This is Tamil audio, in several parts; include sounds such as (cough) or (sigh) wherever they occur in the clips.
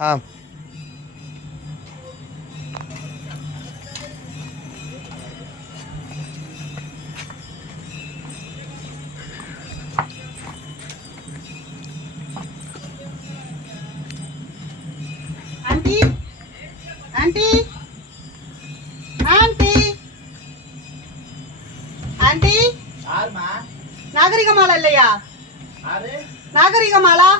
ஆ. ஆண்டி. ஆண்டி. ஆண்டி. நாகரிகமாலா இல்லையா? நாகரிகமாலா?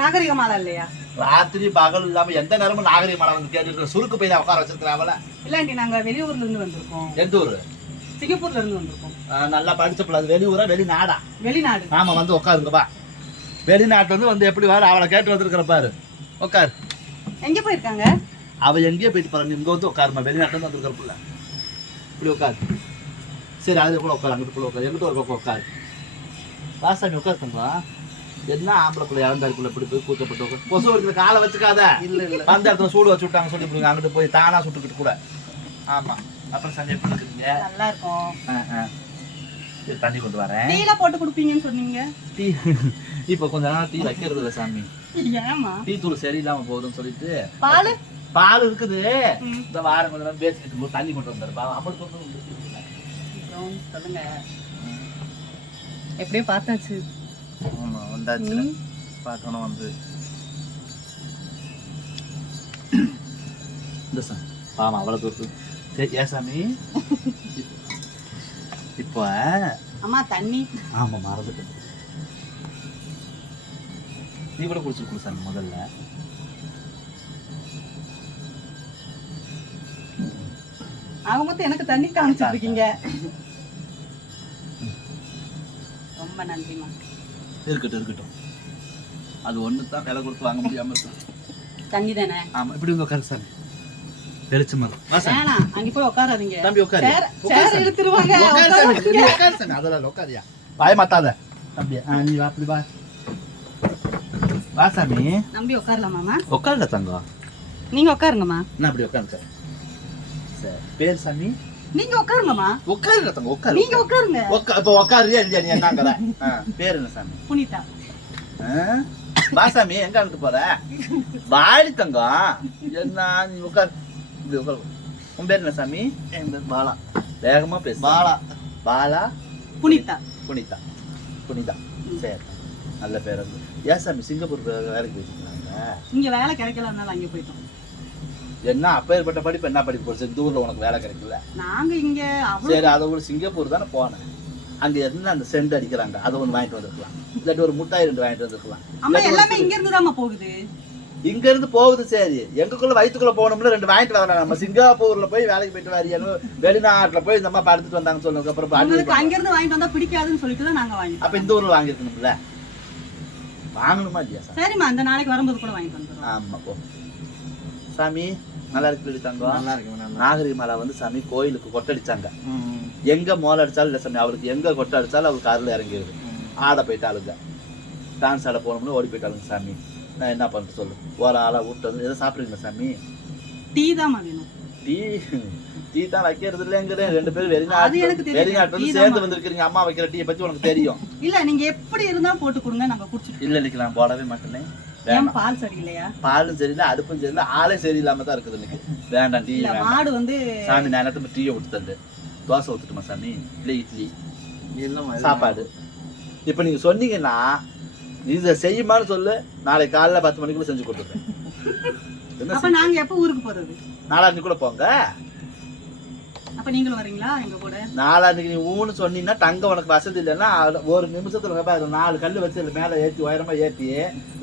நாகரிகமாலா இல்லையா? ராத்திரி பகல் இல்லாம எந்த நேரமும் நாகரிகமான வந்து கேட்டு சுருக்கு போய் உட்கார வச்சிருக்கிறாங்கள இல்ல ஆண்டி நாங்க வெளியூர்ல இருந்து வந்திருக்கோம். எந்த ஊரு? சிங்கப்பூர்ல இருந்து வந்திருக்கோம். நல்லா படிச்ச பிள்ளை. வெளியூரா வெளிநாடா? வெளிநாடு. ஆமா வந்து உட்காருங்க பா வெளிநாட்டுல இருந்து வந்து எப்படி வர அவளை கேட்டு வந்திருக்கிற பாரு. உட்காரு. எங்க போயிருக்காங்க? அவ எங்கேயோ போயிட்டு பாரு. இங்க வந்து உட்காருமா வெளிநாட்டுல இருந்து வந்திருக்கிற பிள்ளை. இப்படி உட்காரு. சரி அது கூட உட்காரு அங்கிட்டு கூட உட்காரு. எங்கிட்ட ஒரு பக்கம் உட்காரு. வாசாமி உட்காருக்கா என்ன ஆம்பளை பிள்ளை இறந்தாரு பிள்ளை இப்படி போய் உட்காரு கொசு வச்சுல காலை வச்சுக்காத. இல்ல இல்ல. அந்த இடத்துல சூடு வச்சு விட்டாங்க சொல்லி கொடுங்க. அங்கிட்டு போய் தானா சுட்டுக்கிட்டு கூட. ஆமா. அப்புறம் சஞ்சய் இருக்குங்க நல்லா இருக்கும் தண்ணி கொண்டு வரேன். டீல போட்டு குடுப்பீங்கன்னு சொன்னீங்க. டீ இப்போ கொஞ்ச நாள் டீ வைக்கிறது இல்லை சாமி. டீ தூள் சரியில்லாம போகுதுன்னு சொல்லிட்டு. பால்? பால் இருக்குது. இந்த வாரம் கொஞ்ச நேரம் பேசிக்கிட்டு தண்ணி கொண்டு வந்தாரு. பா அப்படி சொல்றது அப்புறம் சொல்லுங்க. எப்படியோ பார்த்தாச்சு. வந்தாச்சு. பார்க்கணும் வந்து இந்த சார் ஆமாம் அவ்வளோ தூத்து ஏ சாமி? இப்போ அம்மா தண்ணி. ஆமாம் மறந்துட்டேன். நீ கூட குடிச்சிருக்கணும் சார் முதல்ல. அவங்க மட்டும் எனக்கு தண்ணி காமிச்சா இருக்கீங்க. ரொம்ப நன்றிமா இருக்கட்டும் இருக்கட்டும். அது ஒன்று தான் விலை கொடுத்து வாங்க முடியாம இருக்கும் தண்ணி தானே ஆமா இப்படி உங்க உட்காரு சாமி. வெளிச்சமா வேணாம் அங்க போய் உட்காராதீங்க. தம்பி உட்காரு. சேர உட்காரு சேர சாமி. இழுத்துருவாங்க. உட்காரு சாமி. உட்காராதீங்க. நீ உட்காரு சாமி. அதெல்லாம் உட்காருயா. வாய மாத்தாத. தம்பி ஆ நீ வா அப்படி வா. வா சாமி. நம்பி உட்காரலாமாமா உட்காருங்க தங்கம். நீங்க உட்காருங்கம்மா. நான் அப்படி உட்காந்து சார் சரி பேர் சாமி? நீங்க உட்காருங்கம்மா. உட்காருங்க தங்கம் உட்காரு நீங்க உட்காருங்க. உட்கா இப்போ உட்காருறியா இல்லையா? நீ என்னங்கிற? (laughs) ஆ, பேர் என்ன சாமி? புனிதா. ஆ? வா சாமி எங்க அனுப்பிட்டு போற? வாடி தங்கம் என்ன நீ உட்கார். இப்படி உட்காரு. உன் பேர் என்ன சாமி? என் பேர் பாலா. வேகமா பேசு. பாலா. பாலா? புனிதா. புனிதா. புனிதா. சரி. நல்ல பேர் வந்து ஏன் சாமி சிங்கப்பூர் வேலைக்கு போயிருக்கீங்களா இங்க வேலை கிடைக்கலனால அங்க போயிட்டோம். என்ன அப்பேற்பட்ட படிப்பு என்ன படிப்பு படிச்சு இந்த ஊர்ல உனக்கு வேலை கிடைக்கல. நாங்க இங்க சரி அதை விட சிங்கப்பூர் தானே போனேன். அங்க என்ன அந்த சென்ட் அடிக்கிறாங்க அதை ஒன்று வாங்கிட்டு வந்திருக்கலாம். இல்லாட்டி ஒரு முட்டாய் ரெண்டு வாங்கிட்டு வந்திருக்கலாம். அம்மா எல்லாமே இங்க இருந்து போகுது. இங்க இருந்து போகுது சரி. எங்களுக்குள்ள வயிற்றுக்குள்ள போகணும்ல ரெண்டு வாங்கிட்டு வரலாம் நம்ம சிங்கப்பூர்ல போய் வேலைக்கு போயிட்டு வரையணும் வெளிநாட்டுல போய் இந்த மாதிரி படுத்துட்டு வந்தாங்க சொல்லுங்க. அப்புறம் அங்க இருந்து வாங்கிட்டு வந்தா பிடிக்காதுன்னு சொல்லிட்டு தான் நாங்க அப்ப வாங்கிட்டோம் இந்த ஊர்ல வாங்கிருக்கணும்ல வாங்கணுமா இல்லையா சார் சரிம்மா அந்த நாளைக்கு வரும்போது கூட வாங்கிட்டு வந்துடுறோம். ஆமா போ. சாமி நல்லா இருக்கு தங்கம். நல்லா இருக்கு நாகரிக மலை வந்து சாமி கோயிலுக்கு கொட்டடிச்சாங்க. எங்க மோல அடிச்சாலும் இல்லை சாமி அவருக்கு எங்க கொட்டை அடிச்சாலும் அவருக்கு அருள் இறங்கிடுது. ஆட போயிட்டாளுங்க டான்ஸ் ஆட போனோம்னு ஓடி போயிட்டாளுங்க சாமி. நான் என்ன பண்ணுறது சொல்லு. ஒரு ஆளா விட்டு வந்து எதை சாப்பிடுறீங்களா சாமி? டீ தான் வேணும் டீ டீ தான் வைக்கிறது இல்லைங்கிறேன் ரெண்டு பேரும் வெளிநாட்டு தெரியும். வெளிநாட்டுல டீ இருந்து தான் சேர்ந்து வந்திருக்கிறீங்க. அம்மா வைக்கிற டீயை பத்தி உனக்கு தெரியும். (laughs) இல்ல நீங்க எப்படி இருந்தா போட்டு கொடுங்க நாங்க குடிச்சிட்டு இல்ல நான் போடவே மாட்டேனே. பால் சரியில்லையா? பாலும் சரியில்லை அடுப்பும் சரியில்லை ஆளே சரியில்லாம தான் இருக்குது இன்னைக்கு. வேண்டாம் டீ மாடு வந்து சாமி நான் நேரத்துல டீயை விட்டு தந்து தோசை ஊத்துட்டுமா சாமி? இல்லை இட்லி. சாப்பாடு. இப்போ நீங்க சொன்னீங்கன்னா இதை செய்யுமான்னு சொல்லு நாளைக்கு காலைல பத்து மணிக்குள்ள செஞ்சு கொடுத்துருவேன் நாங்க எப்ப ஊருக்கு போறது? நாளான்னைக்கு கூட போங்க. அப்ப நீங்களும் வரீங்களா எங்க கூட நாளான்னைக்கு நீ ஊன்னு சொன்னீங்கன்னா தங்க உனக்கு வசதி இல்லைன்னா ஒரு நிமிஷத்துல பாரு, நாலு கல் வச்சு மேல ஏத்தி உயரமா ஏத்தி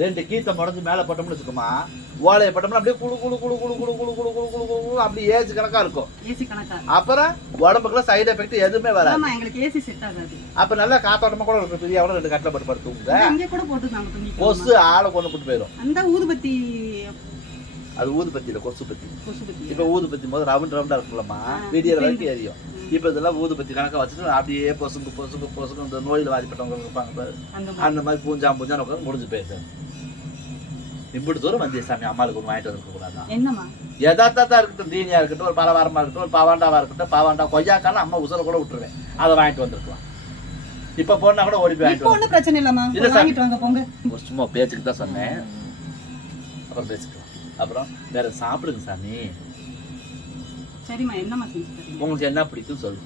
ரெண்டு கீத்தை முடஞ்சு மேல போட்டோம்னு வச்சுக்கோமா ஓலையை போட்டோம்னா அப்படியே குழு குழு குழு குழு குழு குழு குழு குழு குழு குழு அப்படியே ஏஜ் கணக்கா இருக்கும் ஏசி கணக்கா அப்புறம் உடம்புக்குள்ள சைடு எஃபெக்ட் எதுவுமே வராது எங்களுக்கு ஏசி செட் ஆகாது அப்ப நல்லா காத்தோட்டமா கூட இருக்கும் ஃப்ரீயா கூட ரெண்டு கட்டில போட்டு படுத்துங்க இங்க கூட போட்டு கொசு ஆளை கொண்டு போட்டு போயிடும் அந்த ஊதுபத்தி அது ஊதுபத்தி இல்லை கொசு பத்தி. இப்ப ஊதுபத்தி போது ரவுண்ட் ரவுண்டா இருக்குல்லம்மா ஆ, விடியற வரைக்கும் எரியும் இப்ப இதெல்லாம் ஊதுபத்தி கணக்கா வச்சுட்டு அப்படியே பொசுக்கு பொசுக்கு பொசுக்கு இந்த நோயில வாதிப்பட்டவங்க இருப்பாங்க பாரு. அந்த மாதிரி. மாதிரி பூஞ்சா பூஞ்சா உட்காந்து முடிஞ்சு போயிடுது. இப்படி தூரம் வந்திய சாமி அம்மாளுக்கு ஒன்று வாங்கிட்டு வந்துருக்க கூடாதா? என்னம்மா? எதார்த்தா இருக்கட்டும் தீனியா இருக்கட்டும் ஒரு பலவாரமா இருக்கட்டும் ஒரு பாவாண்டாவா இருக்கட்டும் பாவாண்டா கொய்யாக்கான அம்மா உசுர கூட விட்டுருவேன். அதை வாங்கிட்டு வந்திருக்கலாம். இப்ப போனா கூட ஓடி போய் இப்போ ஒண்ணும் பிரச்சனை இல்லம்மா. இல்ல சார். வாங்க போங்க. சும்மா பேச்சுக்கு தான் சொன்னேன். அப்புறம் பேசிக்கலாம் அப்புறம் வேற சாப்பிடுங்க சாமி. சரிம்மா என்னம்மா செஞ்சு தரீங்க? உங்களுக்கு என்ன பிடிக்கும் சொல்லு.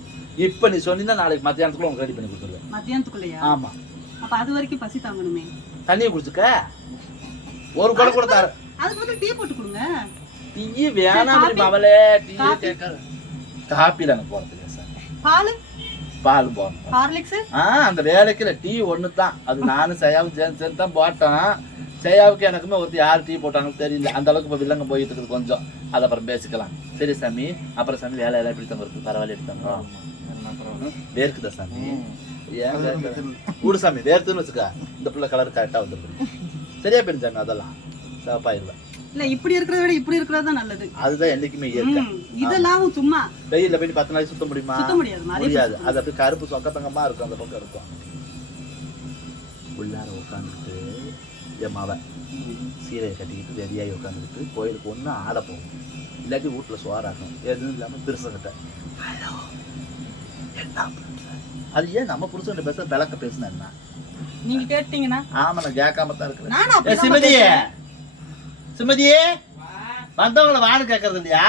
இப்ப நீ சொன்னீங்கன்னா நாளைக்கு மத்தியானத்துக்குள்ள உங்களுக்கு ரெடி பண்ணி கொடுத்துருவேன். மத்தியானத்துக்குள்ளயா? ஆமா. அப்ப அது வரைக்கும் பசி தாங்கணுமே. தண்ணியை குடிச்சுக்க. ஒரு குடம் கூட தர. அதுக்கு வந்து டீ போட்டு கொடுங்க. டீ வேணாம். அவளே. Tea coffee. கேட்காத. காப்பில எனக்கு போறதுக்கு சார். பால்? பால் போடணும். ஹார்லிக்ஸ்? ஆ அந்த வேலைக்கு டீ ஒன்று தான் அது நானும் செய்யாவும் சேர்ந்து சேர்ந்து தான் போட்டோம் செய்யாவுக்கு எனக்குமே ஒருத்தர் யார் டீ போட்டாங்கன்னு தெரியல. அந்த அளவுக்கு இப்போ வில்லங்க போயிட்டு இருக்குது கொஞ்சம். அது அப்புறம் பேசிக்கலாம். சரி சாமி. அப்புறம் சாமி வேலை எல்லாம் எப்படி தங்க இருக்கு? பரவாயில்ல எப்படி தங்க என்ன பரவாயில்ல. வேர்க்குதா? சாமி. கூடு சாமி. வேர்த்துன்னு வச்சுக்க. இந்த பிள்ளை கலர் கரெக்டாக வந்துருக்கு சரியா போயிருந்தாங்க அதெல்லாம். சிவப்பாயிருவேன் இல்ல இப்படி இருக்கிறத விட இப்படி இருக்கிறது தான் நல்லது. அதுதான் என்னைக்குமே இயற்கை. இதெல்லாம் சும்மா. வெயில்ல போய் பத்து நாளைக்கு சுத்த முடியுமா? சுத்த முடியாது அதே முடியாது. அது அப்படியே கருப்பு சொக்கத்தங்கமா இருக்கும் அந்த பக்கம் இருக்கும். உள்ளார உட்காந்துட்டு என் மவன் சீரையை கட்டிக்கிட்டு ரெடியாகி உட்காந்துக்கிட்டு கோயிலுக்கு ஒன்று ஆட போகும் இல்லாட்டி வீட்டில் சோறாக்கும் எதுவும் இல்லாமல் பெருசங்கிட்ட ஹலோ என்ன? அது ஏன் நம்ம புருஷன் பேச விளக்க பேசுனா என்ன? நீங்க கேட்டீங்கன்னா. ஆமா நான் கேட்காம தான் இருக்கிறேன். சிமதியே. சிமதியே வந்தவங்களை வான்னு கேட்கறது இல்லையா?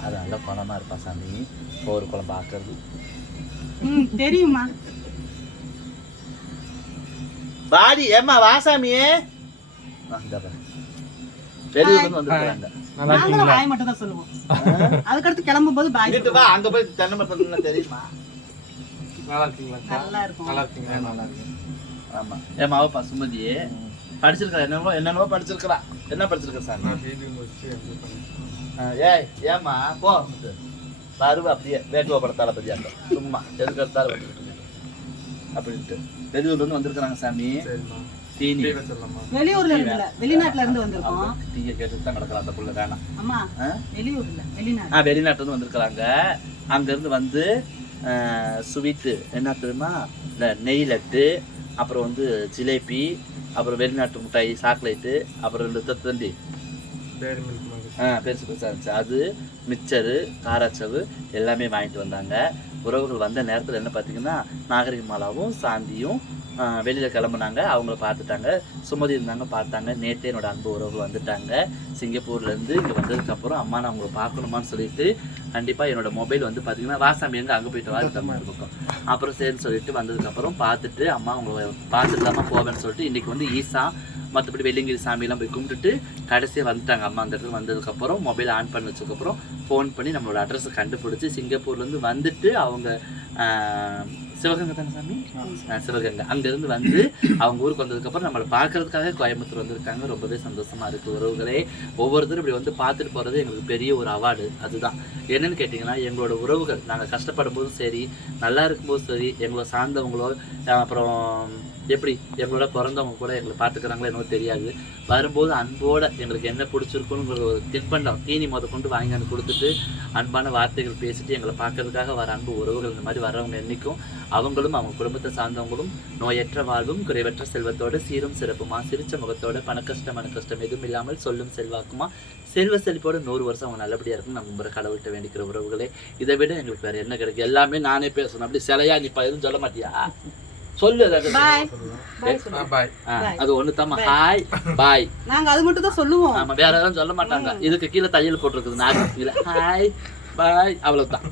அது நல்ல குணமா இருப்பா சாமி. சோறு குழம்பு ஆக்குறது. ம், தெரியுமா பாடி ஏம்மா வாசாமியே வாய் மட்டும் தான் சொல்லுவோம். அதுக்கடுத்து கிளம்பும் போது பாய் வா அங்க போய் தென்னை மரத்துல தெரியுமா? நல்லா இருக்கீங்களா? நல்லா இருக்கும். நல்லா இருக்கீங்களா? நல்லா இருக்கு. ஆமா. என் மாவ பசுமதியே படிச்சிருக்கா என்னவோ என்னென்னவோ படிச்சிருக்கிறா என்ன படிச்சிருக்க சாமி? ஏய் ஏம்மா போ வருவ அப்படியே வேட்டுவ பட தளபதி அந்த சும்மா எதுக்கு எடுத்தாலும் வந்துட்டு இருக்கு. அப்படின்ட்டு வெளியூர்ல இருந்து வந்திருக்கிறாங்க சாமி தீனி வெளியூர்ல இருந்து வெளிநாட்டுல இருந்து வந்திருக்கோம் டீயை கேட்டுட்டு தான் கிடக்கலாம் அந்த புள்ள வேணாம் அம்மா ஆ? வெளியூர் இல்ல வெளிநாடு ஆ வெளிநாட்டுல இருந்து வந்திருக்கிறாங்க அங்க இருந்து வந்து ஸ்வீட்டு என்ன தெரியுமா இந்த நெய் லட்டு அப்புறம் வந்து ஜிலேபி அப்புறம் வெளிநாட்டு மிட்டாய் சாக்லேட்டு அப்புறம் ரெண்டு தத்தண்டி ஆ பெருசு பெருசாக இருந்துச்சு அது மிச்சரு காராச்சவு எல்லாமே வாங்கிட்டு வந்தாங்க. உறவுகள் வந்த நேரத்தில் என்ன பார்த்தீங்கன்னா நாகரிக மாலாவும் சாந்தியும் வெளியில் கிளம்புனாங்க. அவங்கள பார்த்துட்டாங்க. சுமதி இருந்தாங்க பார்த்தாங்க. நேற்றே என்னோட அன்பு உறவு வந்துட்டாங்க. சிங்கப்பூர்லேருந்து இங்கே வந்ததுக்கப்புறம் அம்மா நான் உங்களை பார்க்கணுமான்னு சொல்லிட்டு கண்டிப்பாக என்னோட மொபைல் வந்து பார்த்தீங்கன்னா வாசாமி எங்கே? அங்கே போயிட்டு வா இருக்கும். அப்புறம் சரின்னு சொல்லிட்டு வந்ததுக்கப்புறம் பார்த்துட்டு அம்மா அவங்கள பார்த்துட்டு தான் போவேன்னு சொல்லிட்டு இன்றைக்கி வந்து ஈசா மற்றபடி வெள்ளிங்கிரி சாமியெல்லாம் போய் கும்பிட்டுட்டு கடைசியாக வந்துட்டாங்க அம்மா. அந்த இடத்துல வந்ததுக்கப்புறம் மொபைல் ஆன் பண்ண வச்சதுக்கப்புறம் ஃபோன் பண்ணி நம்மளோட அட்ரஸை கண்டுபிடிச்சி சிங்கப்பூர்லேருந்து வந்துட்டு அவங்க சிவகங்கை தானே சாமி? சிவகங்கை. அங்கேருந்து வந்து அவங்க ஊருக்கு வந்ததுக்கப்புறம் நம்மளை பார்க்கறதுக்காக கோயம்புத்தூர் வந்திருக்காங்க. ரொம்பவே சந்தோஷமா இருக்குது உறவுகளே. ஒவ்வொருத்தரும் இப்படி வந்து பார்த்துட்டு போகிறது எங்களுக்கு பெரிய ஒரு அவார்டு. அதுதான். என்னன்னு கேட்டிங்கன்னா எங்களோட உறவுகள் நாங்கள் கஷ்டப்படும் போதும் சரி நல்லா இருக்கும்போதும் சரி எங்களை சார்ந்தவங்களோ அப்புறம் எப்படி எங்களோட பிறந்தவங்க கூட எங்களை பார்த்துக்கிறாங்களோ என்னவோ தெரியாது. வரும்போது அன்போட எங்களுக்கு என்ன பிடிச்சிருக்குங்கிற ஒரு தின்பண்டம் தீனி முத கொண்டு வாங்கி வந்து கொடுத்துட்டு அன்பான வார்த்தைகள் பேசிட்டு எங்களை பார்க்கறதுக்காக வர அன்பு உறவுகள் இந்த மாதிரி வரவங்க என்னைக்கும் அவங்களும் அவங்க குடும்பத்தை சார்ந்தவங்களும் நோயற்ற வாழ்வும் குறைவற்ற செல்வத்தோட சீரும் சிறப்புமா சிரிச்ச முகத்தோட பணக்கஷ்டம் மனக்கஷ்டம் எதுவும் இல்லாமல் சொல்லும் செல்வாக்குமா செல்வ செழிப்போட நூறு வருஷம் அவங்க நல்லபடியா இருக்கும் நம்ம முறை கடவுள்கிட்ட வேண்டிக்கிற உறவுகளே. இதை விட எங்களுக்கு வேற என்ன கிடைக்கும்? எல்லாமே நானே பேசணும். அப்படி சிலையா நிப்பா எதுவும் சொல்ல மாட்டியா? சொல்லு Bye. அது ஒண்ணு தாமா ஹாய் பாய் நாங்க அது மட்டும் தான் சொல்லுவோம். ஆமா வேற யாரும் சொல்ல மாட்டாங்க. இதுக்கு கீழே தையல் போட்டிருக்குது நாக்கு கீழே ஹாய் பாய் அவ்வளவுதான்.